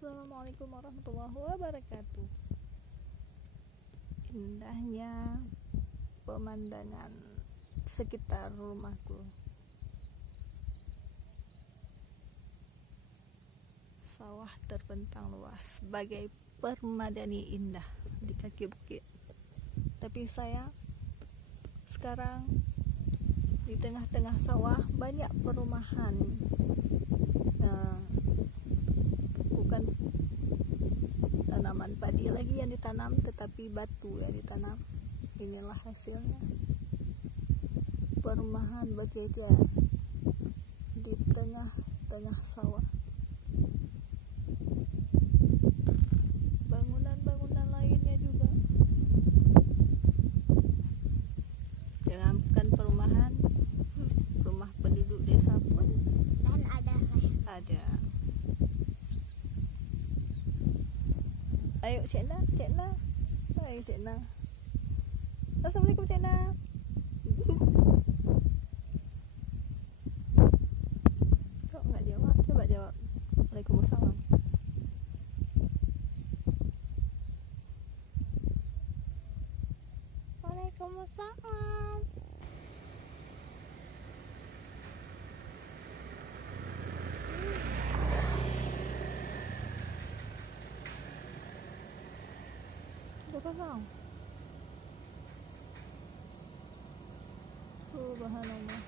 Assalamualaikum warahmatullahi wabarakatuh. Indahnya pemandangan sekitar rumahku. Sawah terbentang luas bagai permadani indah di kaki bukit. Tapi saya sekarang di tengah-tengah sawah banyak perumahan. Bukan tanaman padi lagi yang ditanam, tetapi batu yang ditanam. Inilah hasilnya. Perumahan berjejer di tengah-tengah sawah. Bangunan-bangunan lainnya juga. Jangankan perumahan, rumah penduduk desa pun dan ada. Ayo Cik Na. Ayo Cik Na. Assalamualaikum Cik Na. Kok nggak jawab? Coba jawab. Waalaikumsalam. Waalaikumsalam. Udah pasang. Subhanallah.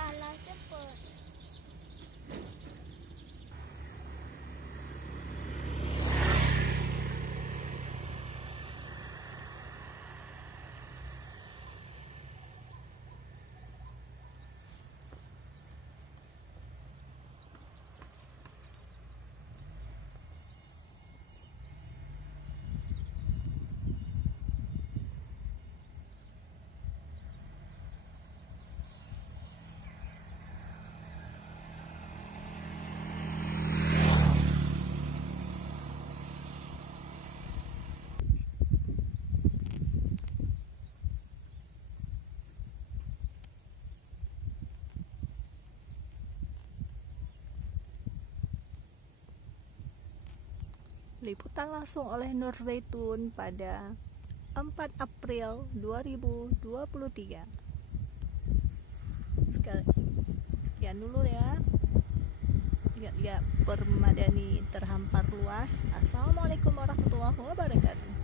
Alah cepet. Liputan langsung oleh Nur Zaitun pada 4 April 2023. Sekian dulu ya. Lihat-lihat permadani terhampar luas. Assalamualaikum warahmatullahi wabarakatuh.